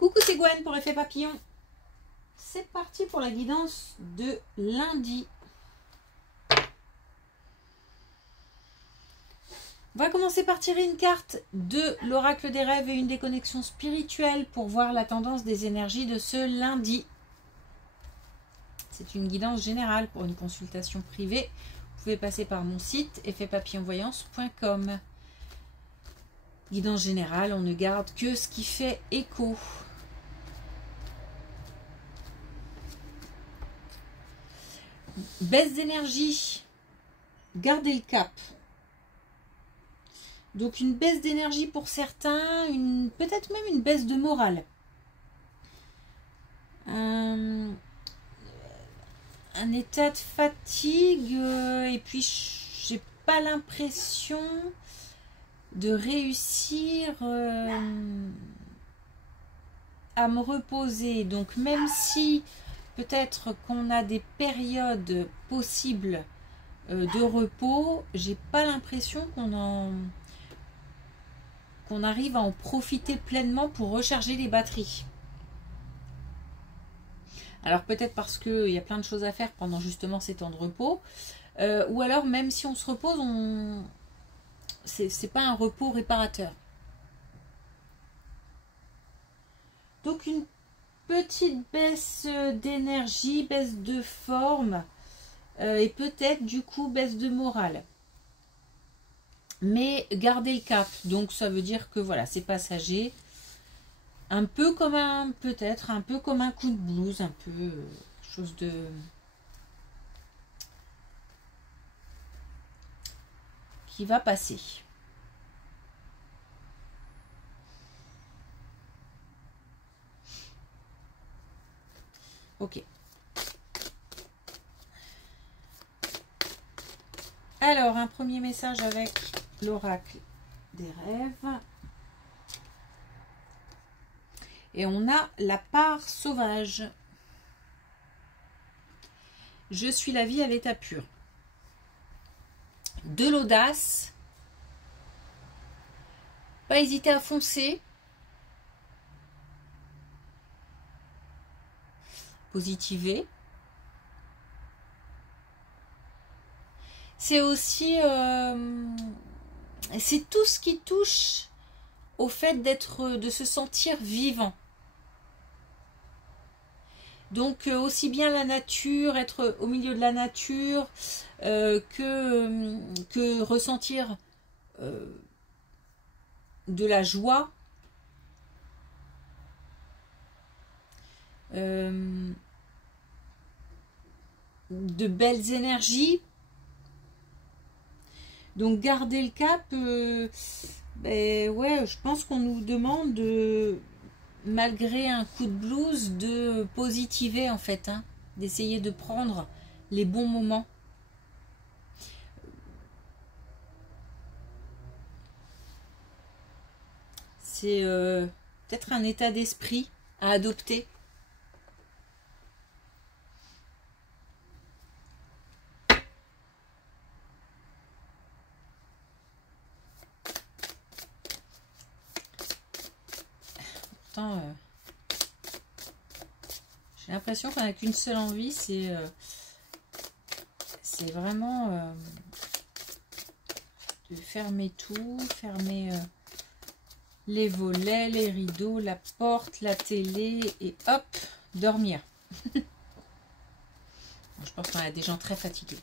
Coucou, c'est Gwen pour Effet Papillon. C'est parti pour la guidance de lundi. On va commencer par tirer une carte de l'oracle des rêves et une des connexions spirituelles pour voir la tendance des énergies de ce lundi. C'est une guidance générale pour une consultation privée. Vous pouvez passer par mon site effetpapillonvoyance.com. Guidance générale, on ne garde que ce qui fait écho. Baisse d'énergie, gardez le cap. Donc une baisse d'énergie pour certains, peut-être même une baisse de morale. Un état de fatigue et puis j'ai pas l'impression de réussir à me reposer. Donc même si peut-être qu'on a des périodes possibles de repos, j'ai pas l'impression qu'on arrive à en profiter pleinement pour recharger les batteries. Alors peut-être parce qu'il y a plein de choses à faire pendant justement ces temps de repos, ou alors même si on se repose, c'est pas un repos réparateur. Donc une petite baisse d'énergie, baisse de forme, et peut-être du coup baisse de morale. Mais gardez le cap, donc ça veut dire que voilà, c'est passager. Un peu comme peut-être un peu comme un coup de blues, un peu chose de qui va passer. Ok. Alors, un premier message avec l'oracle des rêves. Et on a la part sauvage. Je suis la vie à l'état pur. De l'audace. Pas hésiter à foncer. Positiver. C'est aussi... c'est tout ce qui touche au fait de se sentir vivant. Donc aussi bien la nature, être au milieu de la nature, que ressentir de la joie, de belles énergies. Donc garder le cap, ouais, je pense qu'on nous demande malgré un coup de blues, de positiver en fait, hein, d'essayer de prendre les bons moments. C'est peut-être un état d'esprit à adopter. J'ai l'impression qu'on n'a qu'une seule envie, c'est vraiment de fermer tout, fermer les volets, les rideaux, la porte, la télé et hop, dormir. Je pense qu'on a des gens très fatigués.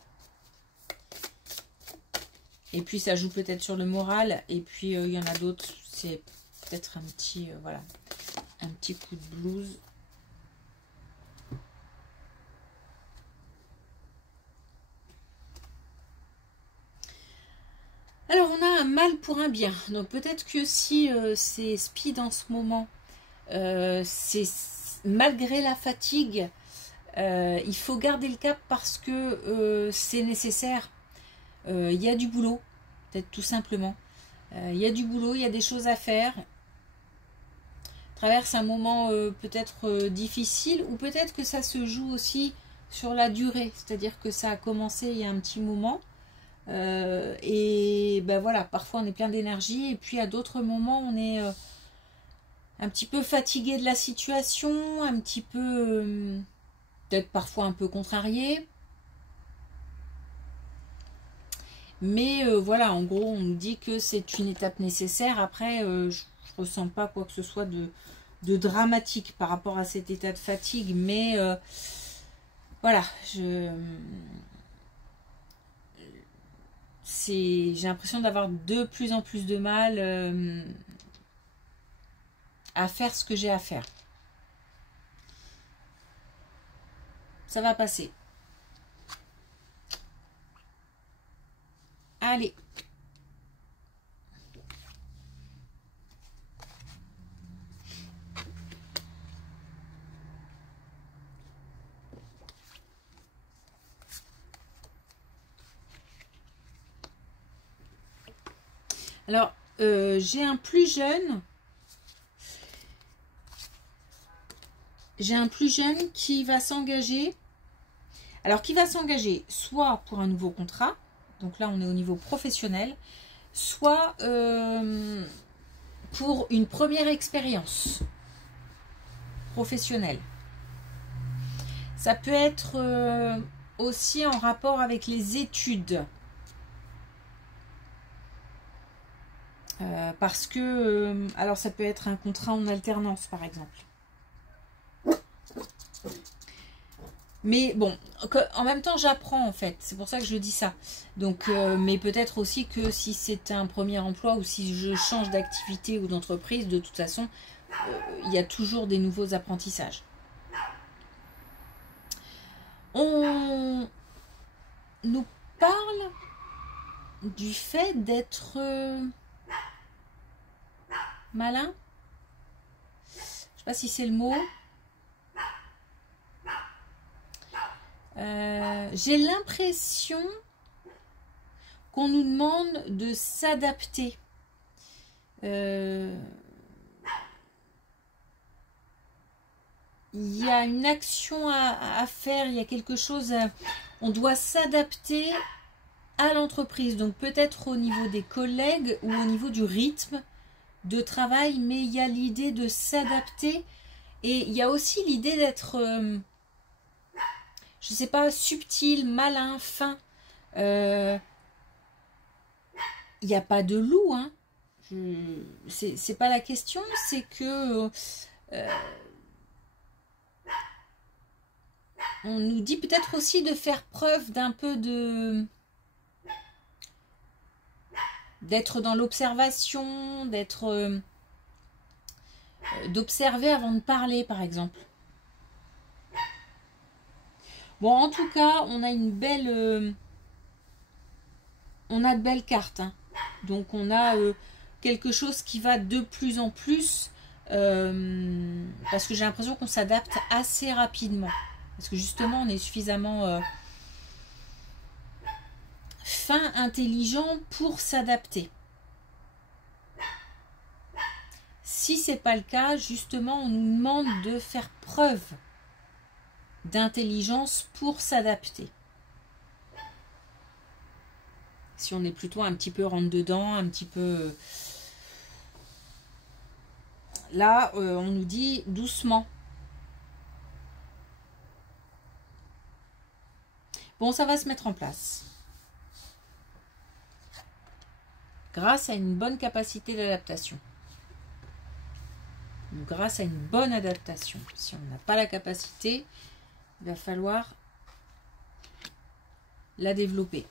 Et puis ça joue peut-être sur le moral, et puis il y en a d'autres, c'est peut-être un petit, voilà, un petit coup de blues. Alors on a un mal pour un bien, donc peut-être que si c'est speed en ce moment, c'est malgré la fatigue, il faut garder le cap parce que c'est nécessaire. Il y a du boulot, peut-être tout simplement. Il y a du boulot, il y a des choses à faire. Traverse un moment peut-être difficile, ou peut-être que ça se joue aussi sur la durée, c'est-à-dire que ça a commencé il y a un petit moment. Et ben voilà, parfois on est plein d'énergie, et puis à d'autres moments on est un petit peu fatigué de la situation, un petit peu, peut-être parfois un peu contrarié. Mais voilà, en gros, on nous dit que c'est une étape nécessaire. Après, je ne ressens pas quoi que ce soit de dramatique par rapport à cet état de fatigue. Mais voilà, j'ai l'impression d'avoir de plus en plus de mal à faire ce que j'ai à faire. Ça va passer. Allez. Alors, j'ai un plus jeune. J'ai un plus jeune qui va s'engager. Alors, qui va s'engager soit pour un nouveau contrat. Donc là, on est au niveau professionnel. Soit pour une première expérience professionnelle. Ça peut être aussi en rapport avec les études. Parce que, alors ça peut être un contrat en alternance par exemple. Mais bon, en même temps j'apprends en fait, c'est pour ça que je dis ça. Donc, mais peut-être aussi que si c'est un premier emploi ou si je change d'activité ou d'entreprise, de toute façon, il y a toujours des nouveaux apprentissages. On nous parle du fait d'être malin. Je sais pas si c'est le mot. J'ai l'impression qu'on nous demande de s'adapter. Il y a une action à faire, il y a quelque chose, on doit s'adapter à l'entreprise. Donc peut-être au niveau des collègues ou au niveau du rythme de travail, mais il y a l'idée de s'adapter et il y a aussi l'idée d'être, je sais pas, subtil, malin, fin. Il n'y a pas de loup, hein. C'est pas la question, c'est que on nous dit peut-être aussi de faire preuve d'un peu d'être dans l'observation, d'observer avant de parler, par exemple. Bon, en tout cas, on a une belle, on a de belles cartes, hein. Donc on a quelque chose qui va de plus en plus, parce que j'ai l'impression qu'on s'adapte assez rapidement. Parce que justement, on est suffisamment fin, intelligent pour s'adapter. Si c'est pas le cas, justement, on nous demande de faire preuve d'intelligence pour s'adapter. Si on est plutôt un petit peu rentre-dedans, un petit peu... Là, on nous dit doucement. Bon, ça va se mettre en place. Grâce à une bonne capacité d'adaptation. Grâce à une bonne adaptation. Si on n'a pas la capacité, il va falloir la développer.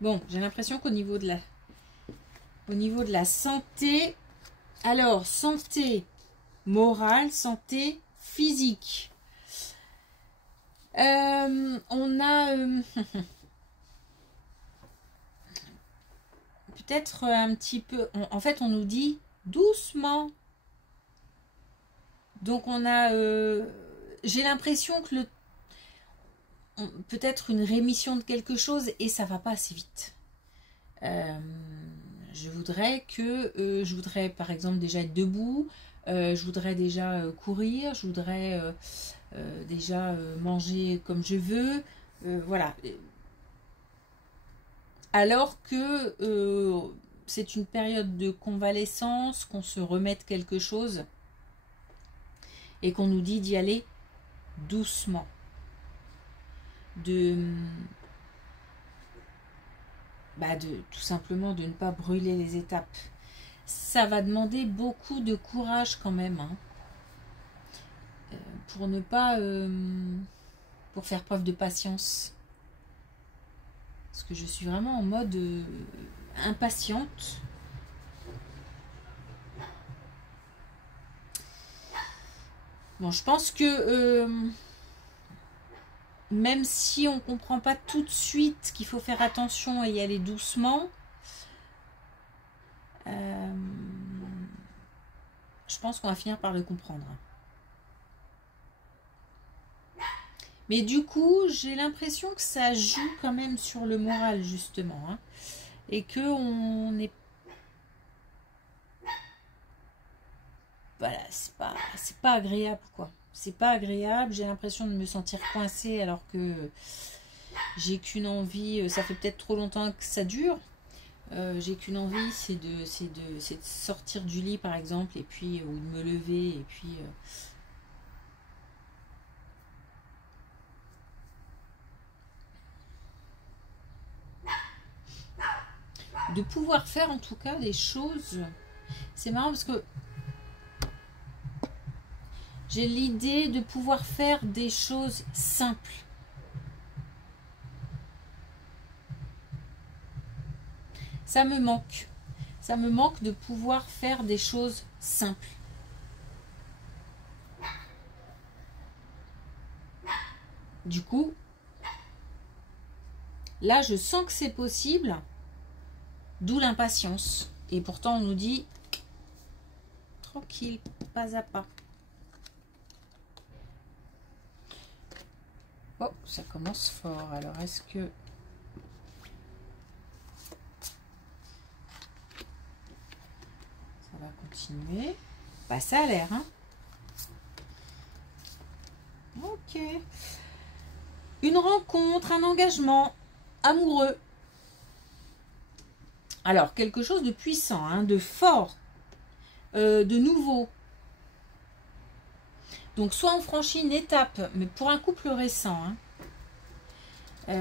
Bon, j'ai l'impression qu'au niveau de la santé, alors santé morale, santé physique. On a peut-être un petit peu... en fait, on nous dit doucement. Donc, on a... j'ai l'impression que peut-être une rémission de quelque chose et ça va pas assez vite. Je voudrais par exemple déjà être debout, je voudrais déjà courir, je voudrais déjà manger comme je veux, voilà. Alors que c'est une période de convalescence, qu'on se remette quelque chose et qu'on nous dit d'y aller doucement. Tout simplement de ne pas brûler les étapes. Ça va demander beaucoup de courage quand même, hein, pour ne pas pour faire preuve de patience, parce que je suis vraiment en mode impatiente. Bon, je pense que même si on ne comprend pas tout de suite qu'il faut faire attention et y aller doucement, je pense qu'on va finir par le comprendre. Mais du coup, j'ai l'impression que ça joue quand même sur le moral, justement. Hein, et qu'on est... Voilà, c'est pas agréable, quoi. C'est pas agréable, j'ai l'impression de me sentir coincée alors que j'ai qu'une envie, ça fait peut-être trop longtemps que ça dure. J'ai qu'une envie, c'est de sortir du lit par exemple, et puis ou de me lever, et puis de pouvoir faire en tout cas des choses. C'est marrant parce que j'ai l'idée de pouvoir faire des choses simples. Ça me manque. Ça me manque de pouvoir faire des choses simples. Du coup, là, je sens que c'est possible, d'où l'impatience. Et pourtant, on nous dit tranquille, pas à pas. Oh, ça commence fort. Alors, est-ce que... ça va continuer? Bah, ça a l'air, hein. Ok. Une rencontre, un engagement amoureux. Alors, quelque chose de puissant, hein, de fort, de nouveau. Donc, soit on franchit une étape, mais pour un couple récent, hein,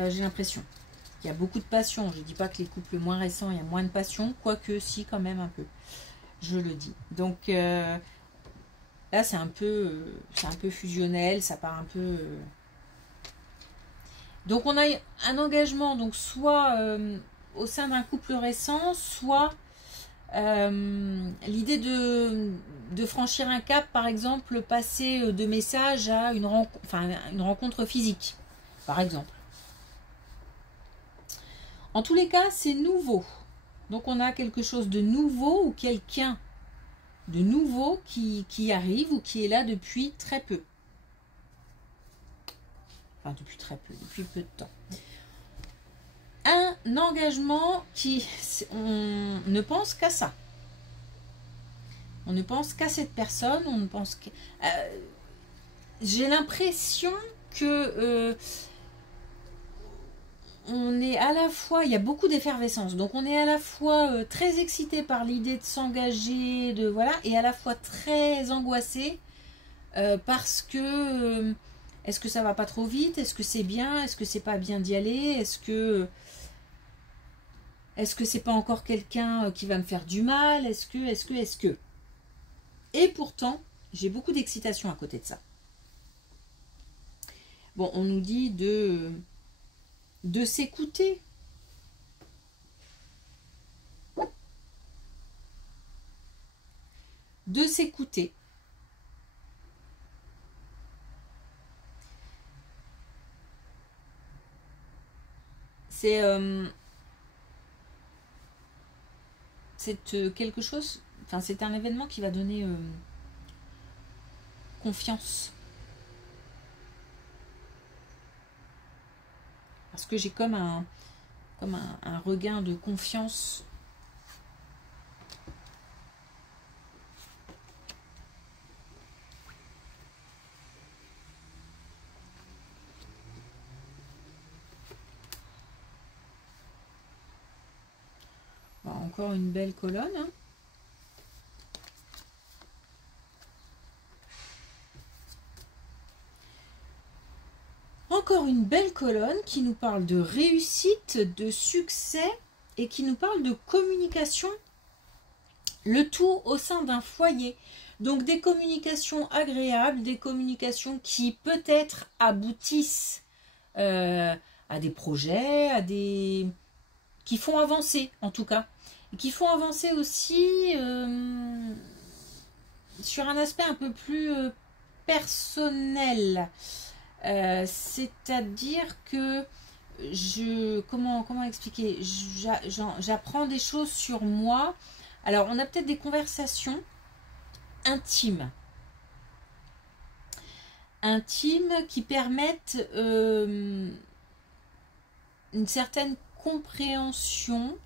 j'ai l'impression qu'il y a beaucoup de passion. Je ne dis pas que les couples moins récents, il y a moins de passion, quoique si, quand même un peu. Je le dis. Donc, là, c'est un peu fusionnel, ça part un peu... Donc, on a un engagement, donc soit au sein d'un couple récent, soit... l'idée de franchir un cap, par exemple, passer de message à une rencontre physique, par exemple. En tous les cas, c'est nouveau. Donc on a quelque chose de nouveau ou quelqu'un de nouveau qui arrive ou qui est là depuis très peu. Enfin, depuis très peu, depuis peu de temps. Un engagement on ne pense qu'à ça. On ne pense qu'à cette personne, on ne pense que... j'ai l'impression que on est à la fois, il y a beaucoup d'effervescence, donc on est à la fois très excité par l'idée de s'engager, de voilà, et à la fois très angoissé parce que est-ce que ça va pas trop vite, est-ce que c'est bien, est-ce que c'est pas bien d'y aller, est-ce que c'est pas encore quelqu'un qui va me faire du mal, est-ce que et pourtant j'ai beaucoup d'excitation à côté de ça. Bon, on nous dit de s'écouter. De s'écouter. C'est quelque chose, enfin c'est un événement qui va donner confiance. Parce que j'ai comme un regain de confiance. Bon, encore une belle colonne. Hein. Encore une belle colonne qui nous parle de réussite, de succès et qui nous parle de communication. Le tout au sein d'un foyer. Donc des communications agréables, des communications qui peut-être aboutissent à des projets, qui font avancer en tout cas. Et qui font avancer aussi sur un aspect un peu plus personnel. C'est-à-dire que comment expliquer, j'apprends des choses sur moi. Alors on a peut-être des conversations intimes qui permettent une certaine compréhension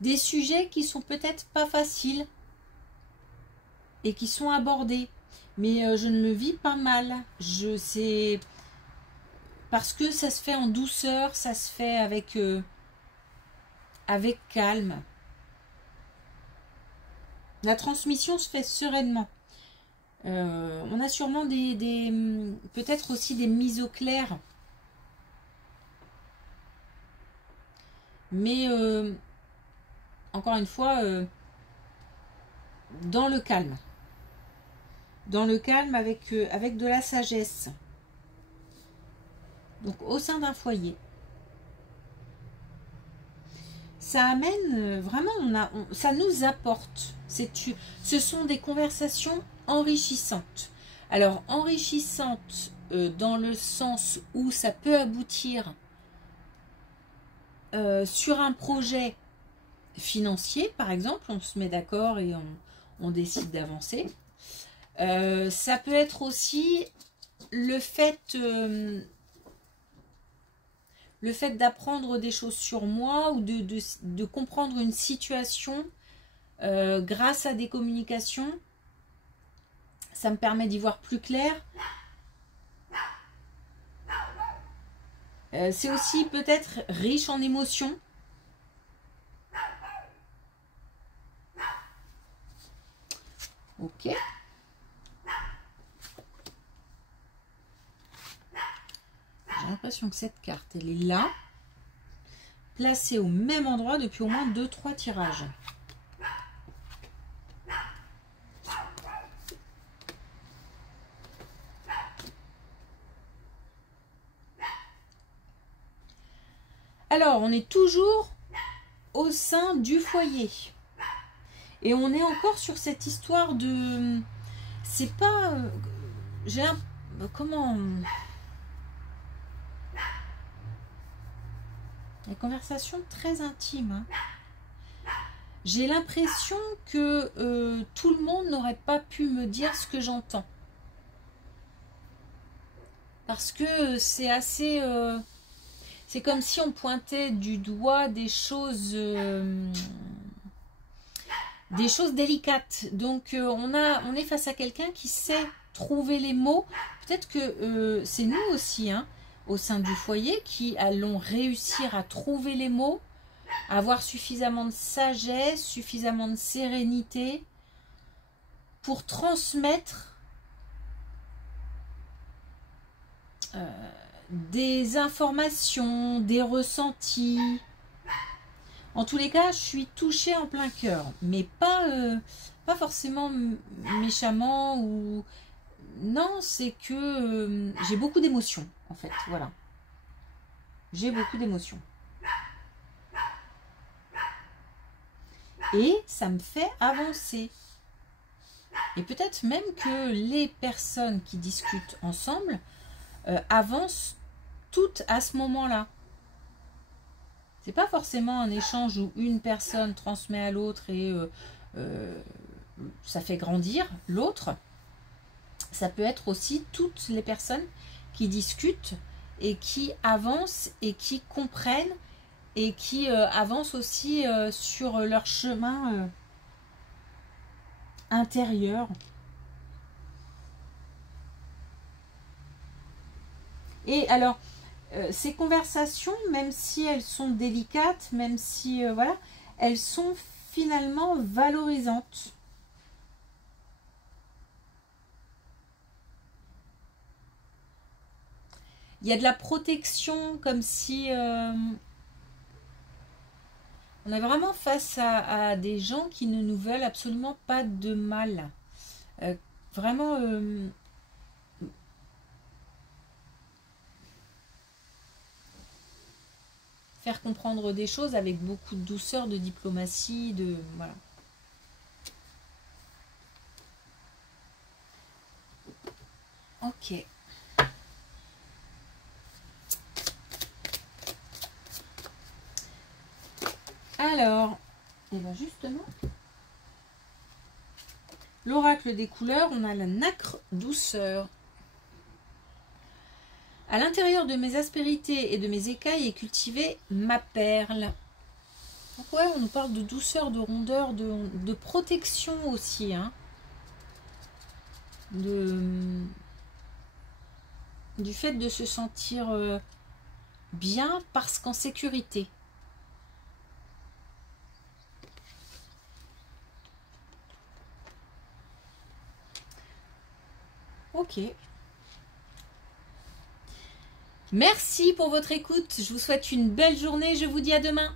des sujets qui sont peut-être pas faciles et qui sont abordés. Mais je ne le vis pas mal. Je sais parce que ça se fait en douceur, ça se fait avec calme. La transmission se fait sereinement. On a sûrement peut-être aussi des mises au clair. Mais encore une fois, dans le calme. Dans le calme avec de la sagesse. Donc au sein d'un foyer. Ça amène vraiment, ça nous apporte. Ce sont des conversations enrichissantes. Alors enrichissantes dans le sens où ça peut aboutir sur un projet financier, par exemple, on se met d'accord et on décide d'avancer. Ça peut être aussi le fait d'apprendre des choses sur moi ou de comprendre une situation grâce à des communications. Ça me permet d'y voir plus clair. C'est aussi peut-être riche en émotions. Ok. J'ai l'impression que cette carte, elle est là, placée au même endroit depuis au moins 2-3 tirages. Alors, on est toujours au sein du foyer. Et on est encore sur cette histoire de... C'est pas... J'ai un... Comment... La conversation très intime. Hein. J'ai l'impression que tout le monde n'aurait pas pu me dire ce que j'entends. Parce que c'est assez... c'est comme si on pointait du doigt des choses délicates. Donc on est face à quelqu'un qui sait trouver les mots. Peut-être que c'est nous aussi, hein, au sein du foyer, qui allons réussir à trouver les mots, à avoir suffisamment de sagesse, suffisamment de sérénité pour transmettre des informations, des ressentis. En tous les cas, je suis touchée en plein cœur, mais pas forcément méchamment ou... Non, c'est que j'ai beaucoup d'émotions, en fait, voilà. J'ai beaucoup d'émotions. Et ça me fait avancer. Et peut-être même que les personnes qui discutent ensemble avancent toutes à ce moment-là. C'est pas forcément un échange où une personne transmet à l'autre et ça fait grandir l'autre. Ça peut être aussi toutes les personnes qui discutent et qui avancent et qui comprennent et qui avancent aussi sur leur chemin intérieur. Et alors, ces conversations, même si elles sont délicates, même si, voilà, elles sont finalement valorisantes. Il y a de la protection, comme si on est vraiment face à des gens qui ne nous veulent absolument pas de mal. Vraiment, faire comprendre des choses avec beaucoup de douceur, de diplomatie, de voilà. Ok. Alors, et bien justement, l'oracle des couleurs, on a la nacre douceur. À l'intérieur de mes aspérités et de mes écailles est cultivée ma perle. Donc ouais, on nous parle de douceur, de rondeur, de protection aussi, hein. Du fait de se sentir bien parce qu'en sécurité. Ok. Merci pour votre écoute. Je vous souhaite une belle journée. Je vous dis à demain.